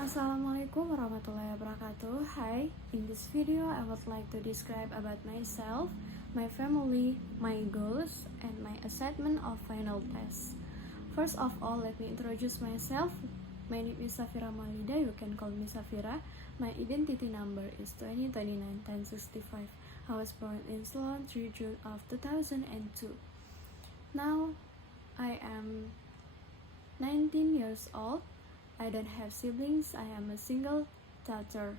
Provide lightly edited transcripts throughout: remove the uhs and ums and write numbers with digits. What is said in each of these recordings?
Assalamualaikum warahmatullahi wabarakatuh. Hi, in this video I would like to describe about myself, my family, my goals, and my assignment of final test. First of all, let me introduce myself. My name is Safira Maulida, you can call me Safira. My identity number is 2029-1065. I was born in Ceylon, 3 June of 2002. Now, I am 19 years old. I don't have siblings, I am a single daughter.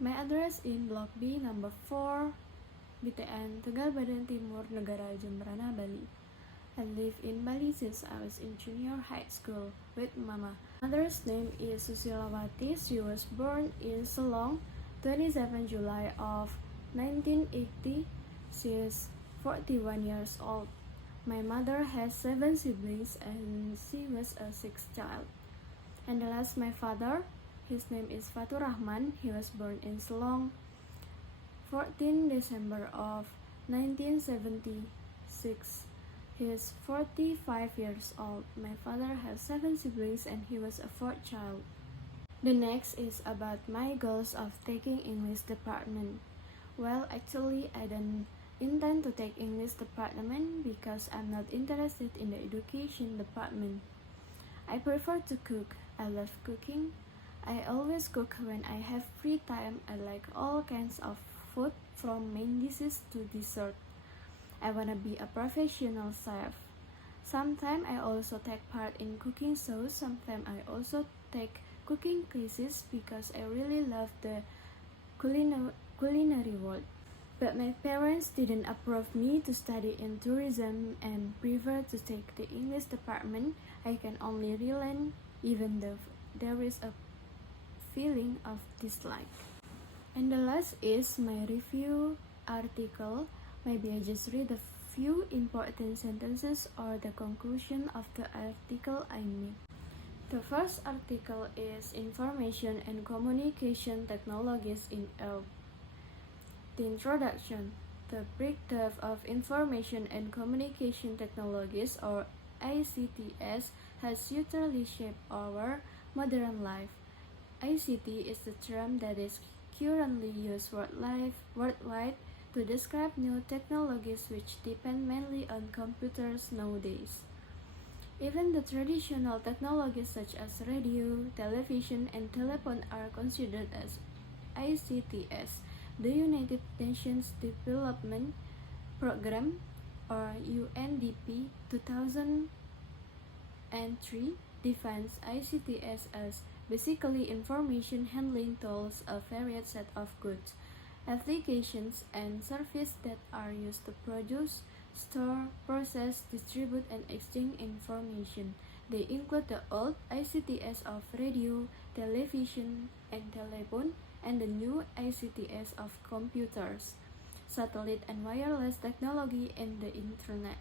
My address in Block B, number 4, BTN, Tegal Badan Timur, Negara Jemberana, Bali. I live in Bali since I was in junior high school with Mama. Mother's name is Susilawati. She was born in Selong, 27 July of 1980. She is 41 years old. My mother has 7 siblings and she was a 6th child. And the last, my father, his name is Fatur Rahman. He was born in Selong, 14 December of 1976. He is 45 years old. My father has 7 siblings and he was a 4th child. The next is about my goals of taking English department. Well, actually, I don't intend to take English department because I'm not interested in the education department. I prefer to cook. I love cooking. I always cook when I have free time. I like all kinds of food from main dishes to dessert. I wanna be a professional chef. Sometimes I also take part in cooking shows. Sometimes I also take cooking classes because I really love the culinary world. But my parents didn't approve me to study in tourism and prefer to take the English department. I can only relearn even though there is a feeling of dislike. And the last is my review article. Maybe I just read a few important sentences or the conclusion of the article I made. The first article is Information and Communication Technologies in ELT. The introduction. The breadth of information and communication technologies, or ICTs, has utterly shaped our modern life. ICT is the term that is currently used worldwide to describe new technologies which depend mainly on computers nowadays. Even the traditional technologies such as radio, television, and telephone are considered as ICTs. The United Nations Development Programme, or UNDP 2003, defines ICTs as basically information handling tools, a varied set of goods, applications, and services that are used to produce, store, process, distribute, and exchange information. They include the old ICTs of radio, television, and telephone, and the new ICTs of computers, satellite and wireless technology, and the internet.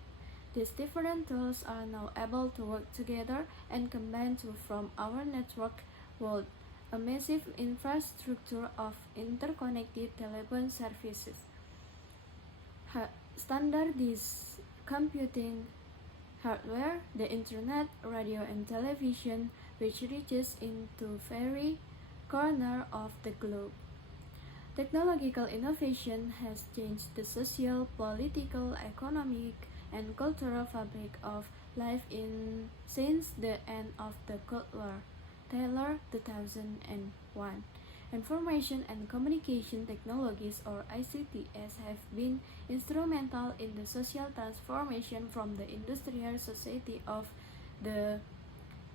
These different tools are now able to work together and combine to form our network world, a massive infrastructure of interconnected telephone services. Standardized computing hardware, the internet, radio, and television, which reaches into every corner of the globe. Technological innovation has changed the social, political, economic, and cultural fabric of life since the end of the Cold War. Taylor, 2001. Information and communication technologies, or ICTs, have been instrumental in the social transformation from the industrial society of the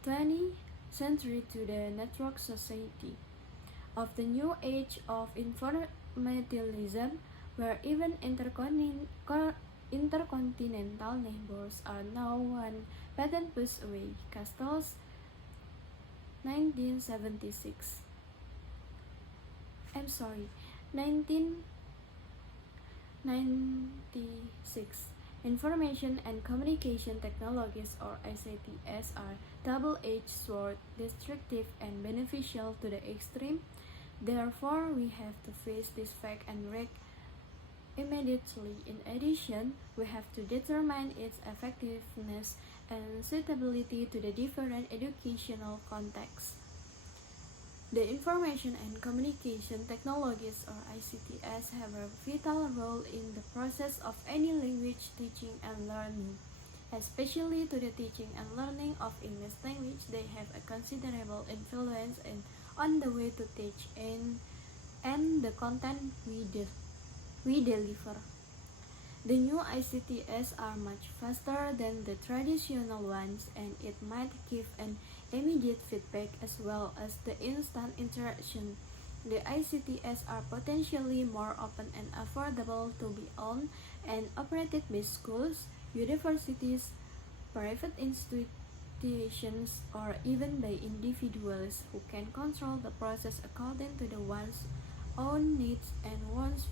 20th century to the network society of the new age of informatilism, where even intercontinental neighbors are now one patent push away. Castells, 1976. 1996. Information and communication technologies, or ICTs, are double-edged sword, destructive and beneficial to the extreme. Therefore, we have to face this fact and react immediately. In addition, we have to determine its effectiveness and suitability to the different educational contexts. The information and communication technologies or ICTs have a vital role in the process of any language teaching and learning. Especially to the teaching and learning of English language, they have a considerable influence on the way to teach and the content we deliver. The new ICTs are much faster than the traditional ones, and it might give an immediate feedback as well as the instant interaction. The ICTs are potentially more open and affordable to be owned and operated by schools, universities, private institutions, or even by individuals who can control the process according to the one's own needs and wants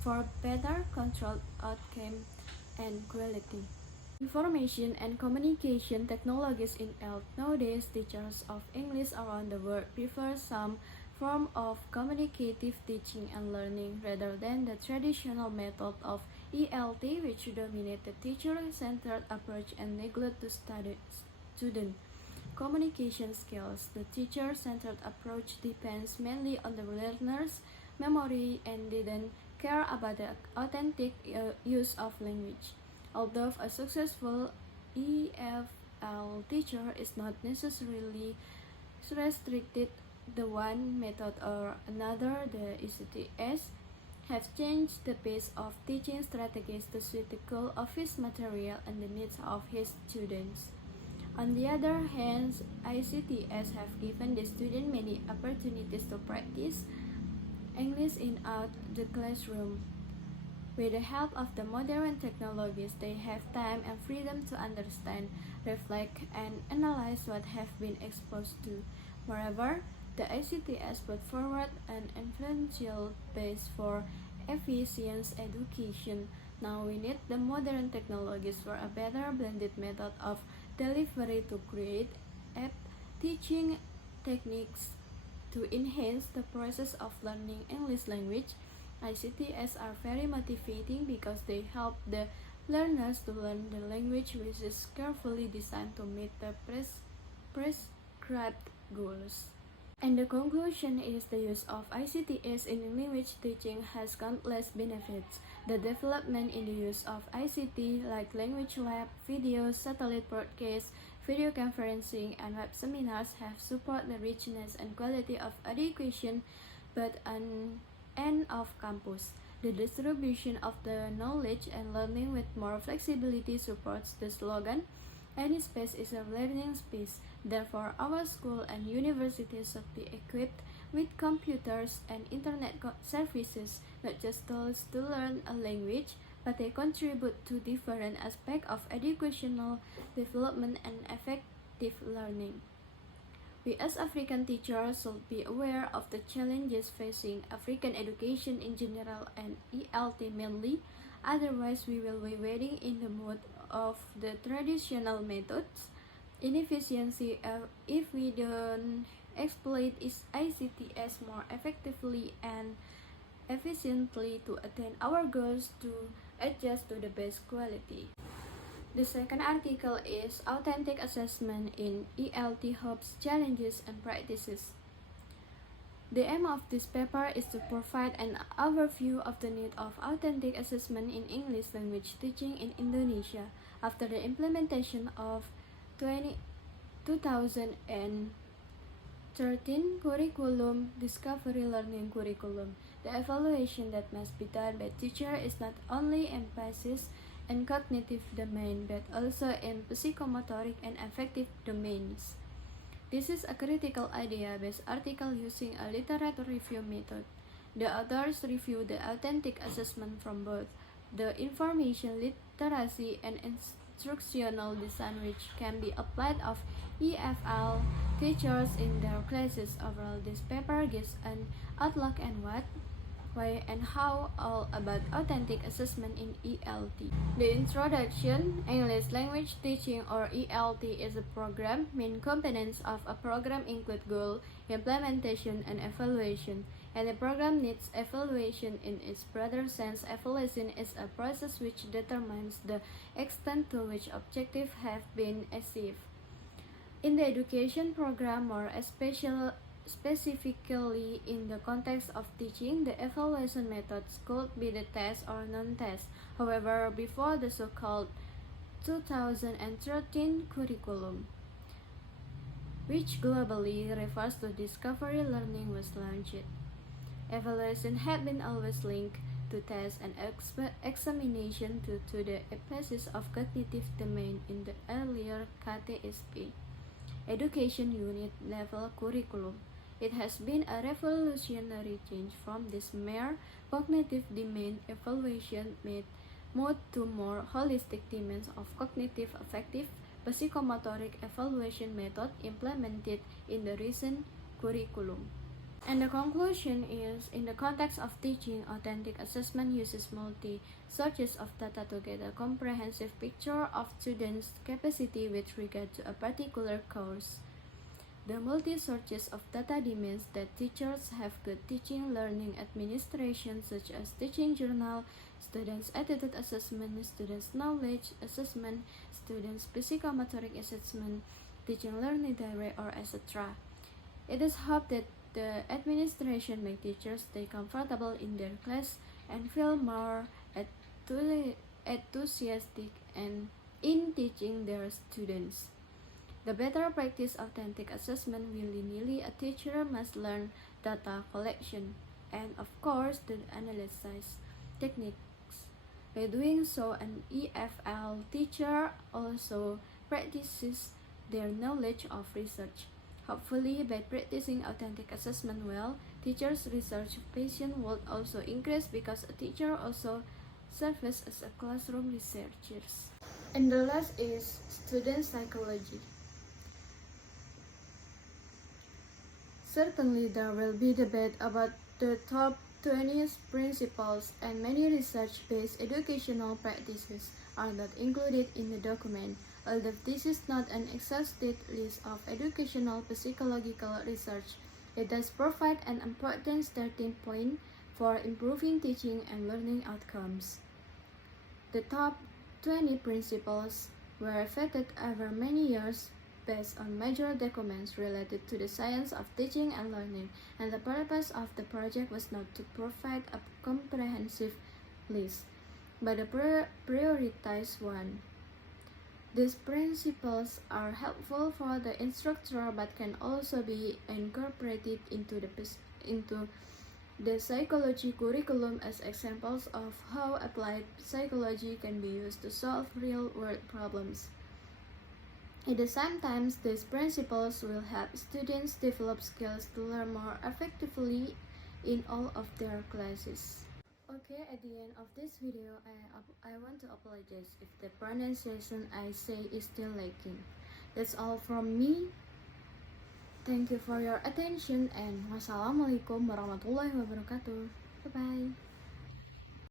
for better controlled outcome and quality. Information and communication technologies in ELT. Nowadays, teachers of English around the world prefer some form of communicative teaching and learning rather than the traditional method of ELT, which dominate the teacher-centered approach and neglect to student communication skills. The teacher-centered approach depends mainly on the learner's memory and didn't care about the authentic use of language. Although a successful EFL teacher is not necessarily restricted to one method or another, the ECTS have changed the pace of teaching strategies to suit the goal of his material and the needs of his students. On the other hand, ICTs have given the student many opportunities to practice English in out the classroom. With the help of the modern technologies, they have time and freedom to understand, reflect, and analyze what have been exposed to. Moreover, the ICTs put forward an influential base for efficient education. Now we need the modern technologies for a better blended method of delivery to create apt teaching techniques to enhance the process of learning English language. ICTs are very motivating because they help the learners to learn the language, which is carefully designed to meet the prescribed goals. And the conclusion is the use of ICTs in language teaching has countless benefits. The development in the use of ICT like language lab, videos, satellite broadcasts, video conferencing, and web seminars have supported the richness and quality of education, but an end of campus. The distribution of the knowledge and learning with more flexibility supports the slogan, "Any space is a learning space." Therefore, our school and universities should be equipped with computers and internet services, not just tools to learn a language, but they contribute to different aspects of educational development and effective learning. We as African teachers should be aware of the challenges facing African education in general and ELT mainly, otherwise we will be waiting in the mode of the traditional methods. Inefficiency if we don't exploit its ICTs more effectively and efficiently to attain our goals to adjust to the best quality. The second article is Authentic Assessment in ELT Hopes, Challenges and Practices. The aim of this paper is to provide an overview of the need of authentic assessment in English language teaching in Indonesia after the implementation of 2013 Curriculum Discovery Learning Curriculum. The evaluation that must be done by teacher is not only emphasis in cognitive domain but also in psychomotoric and affective domains. This is a critical idea-based article using a literature review method. The authors review the authentic assessment from both the information literacy and instructional design which can be applied of EFL teachers in their classes. Overall, this paper gives an outlook and what, why, and how all about authentic assessment in ELT. The introduction, English language teaching or ELT is a program. Main components of a program include goal, implementation, and evaluation. And the program needs evaluation in its broader sense. Evaluation is a process which determines the extent to which objectives have been achieved. In the education program, more specifically in the context of teaching, the evaluation methods could be the test or non-test. However, before the so-called 2013 curriculum, which globally refers to discovery learning, was launched, evaluation had been always linked to tests and examination due to the emphasis of cognitive domain in the earlier KTSP education unit level curriculum. It has been a revolutionary change from this mere cognitive domain evaluation moved to more holistic demands of cognitive affective psychomotoric evaluation method implemented in the recent curriculum. And the conclusion is, in the context of teaching, authentic assessment uses multi-sources of data to get a comprehensive picture of students' capacity with regard to a particular course. The multi-sources of data demands that teachers have good teaching learning administration, such as teaching journal, students' attitude assessment, students' knowledge assessment, students' psychomotoric assessment, teaching learning diary, or etc. It is hoped that the administration make teachers stay comfortable in their class and feel more enthusiastic and in teaching their students. The better practice authentic assessment willy-nilly a teacher must learn data collection and of course the analysis techniques. By doing so, an EFL teacher also practices their knowledge of research. Hopefully, by practicing authentic assessment well, teachers' research passion will also increase because a teacher also serves as a classroom researcher. And the last is student psychology. Certainly, there will be debate about the top 20 principles, and many research-based educational practices are not included in the document. Although this is not an exhaustive list of educational psychological research, it does provide an important starting point for improving teaching and learning outcomes. The top 20 principles were vetted over many years based on major documents related to the science of teaching and learning, and the purpose of the project was not to provide a comprehensive list, but a prioritized one. These principles are helpful for the instructor but can also be incorporated into the psychology curriculum as examples of how applied psychology can be used to solve real-world problems. At the same time, these principles will help students develop skills to learn more effectively in all of their classes. Okay, at the end of this video, I want to apologize if the pronunciation I say is still lacking. That's all from me. Thank you for your attention and wassalamualaikum warahmatullahi wabarakatuh. Bye-bye.